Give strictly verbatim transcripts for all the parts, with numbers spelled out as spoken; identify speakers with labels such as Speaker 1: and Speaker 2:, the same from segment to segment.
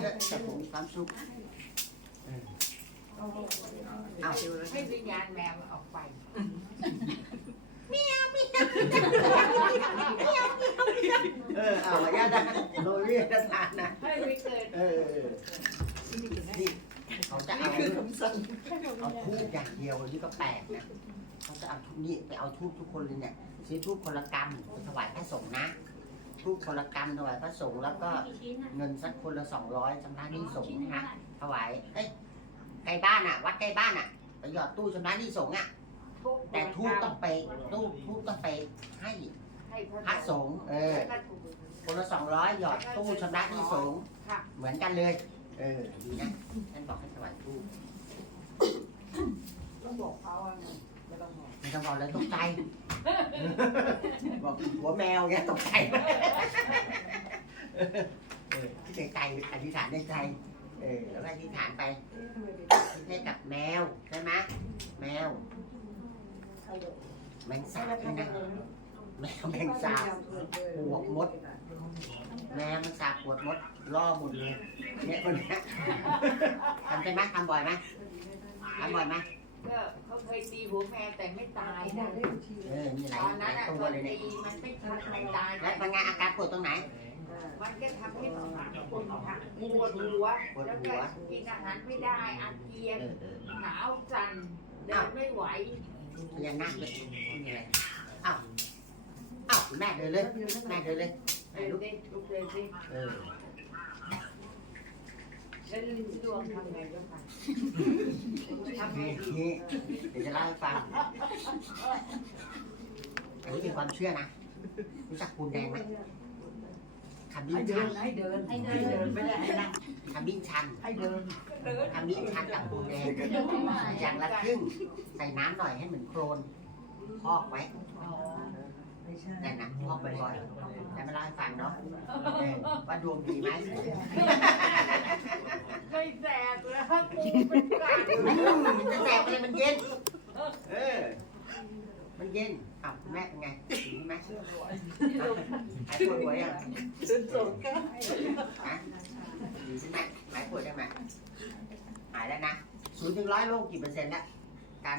Speaker 1: เยอะแต่ผมมีความสุขเอา
Speaker 2: ให้วิญญาณแมวออกไป
Speaker 1: เออเอาญาติโรยเรียกทานนะ
Speaker 2: ให้ไม่เกิด
Speaker 1: เออนี่เขาจะเอาเอาทูบอย่างเดียวนี่ก็แปลกนะเขาจะเอาทูบนี่ไปเอาทูบทุกคนเลยเนี่ยซื้อทูบคนละกรรมไปถวายพระสงฆ์นะทูบคนละกรรมถวายพระสงฆ์แล้วก็เงินสักคนละสองร้อยชำระหนี้สงฆ์นะถวายเอ้ยใกล้บ้านอ่ะวัดใกล้บ้านอ่ะไปหยอดตู้ชำระหนี้สงฆ์อ่ะแต่ทูบต้องไปตู้ทูบต้องไปให้พระสงฆ์เออคนละสองร้อยหยอดตู้ชำระหนี้สงฆ์เหมือนกันเลยเออดีนะท่านบอกให้ถวายทูบ
Speaker 2: ต้องบอกเขาอ่ะไม่ต้องบอก
Speaker 1: ไม่ต้องบอกเลยตกใจบอกหัวแมวเนี่ยตกใจคิดในใจอธิษฐานในใจเออแล้วก็อธิษฐานไปให้กับแมวใช่ไหมแมวแมงสาบนี่นะแมวแมงสาบปวกมดแมวแมงสาบปวดมดล่อหมดเลยเนี่ยคนนี้ทำใช่ไหมทำบ่อยไหมทำบ่อยไหม
Speaker 2: ก็เขาเคยตีหัวแมวแต่ไม่ตายนะ
Speaker 1: เออมีหลายหลายตัวเลยเนี่ย
Speaker 2: มันไม่ทันไม่ตาย
Speaker 1: แล้วเป็นไงอาการปวดตรงไหน
Speaker 2: มันก็ทำให้ปวดปวดหัวแล้วก็กินอาหารไม่ได้อาเจียนหนาวสั่นเดินไม่ไหว
Speaker 1: พญานาคเลยมีอะไรอ้าวอ้าวแม่เดินเลยแม่เดินเลย
Speaker 2: เดินสิลุกเลยสิ
Speaker 1: เออ
Speaker 2: แล้วดวงทำไงก็ไป
Speaker 1: ทำไงดีเดี๋ยวจะเล่าให้ฟังอันนี้เป็นความเชื่อนะรู้จักปูนแดงไหมขมิ้นชัน
Speaker 2: ให้เดินให้เดินไม่ได้ให้นั่ง
Speaker 1: ขมิ้นชัน
Speaker 2: ให้เดิน
Speaker 1: ขมิ้นชันกับปูนแดงอย่างละครึ่งใส่น้ำหน่อยให้เหมือนโคลนพอกไว้นั่นนะพอกบ่อยๆแล้วมาเล่าให้ฟังเนาะว่าดวงดีไหม
Speaker 2: ไม่แสบแล้วกูเป็นกาด
Speaker 1: มันจะแสบเลยมันเย็นเออมันเย็นอ้าวแม่เป็นไงดีไหมหายปวดหัวยัง
Speaker 2: สุดสงก็
Speaker 1: ฮะดีใช่ไหมหายปวดยังไงหายแล้วนะศูนย์ถึงร้อยโลกี่เปอร์เซ็นต์แล้วการ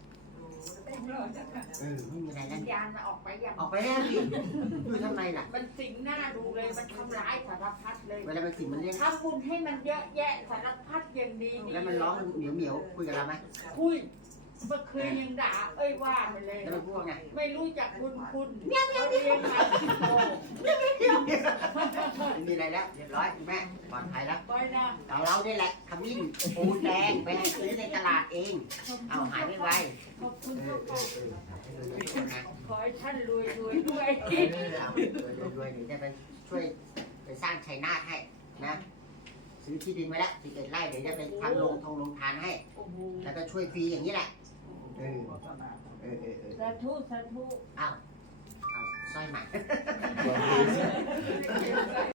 Speaker 1: เออไม่มีอะไรแล้ว
Speaker 2: ยานมันออกไปอย่าง
Speaker 1: ออกไปแล้วสิดูทำไมล่ะ
Speaker 2: มันสิงหน้าดูเลยมันทำร้ายสารพัดเลย
Speaker 1: เวลามันสิงมันเรียก
Speaker 2: ทำบุญให้มันเยอะแยะสารพัดอย่างดี
Speaker 1: แล้วมันร้องเหมียวเหมียวคุยกับเราไหม
Speaker 2: คุยเมื่อคืนยังด่าเอ้ยว่าไปเลย
Speaker 1: แล้วมันพูดไง
Speaker 2: ไม่รู้จักคุณคุณเนี่ยเนี่ยเนี่ย
Speaker 1: มีอะไรแล้วเรียบร้อยคุณแม่ปลอดภัยแล้ว
Speaker 2: ไปนะ
Speaker 1: เราเราเนี่ยแหละขมิ้นปูนแดงไปซื้อในตลาดเองเอาหายไม่ไว
Speaker 2: ขอบคุณทุกคนขอให้ท่านรวยรวยด้วย
Speaker 1: รวยรวยเดี๋ยวจะไปช่วยไปสร้างชัยนาทให้นะซื้อที่ดินไว้แล้วสิบเอ็ดไร่เดี๋ยวจะไปทำโรงทงโรงทานให้แล้วก็ช่วยฟรีอย่างนี้แหละเออเออเออเออ
Speaker 2: สาธุสาธุ
Speaker 1: อ้าวอ้าวสร้อยใหม่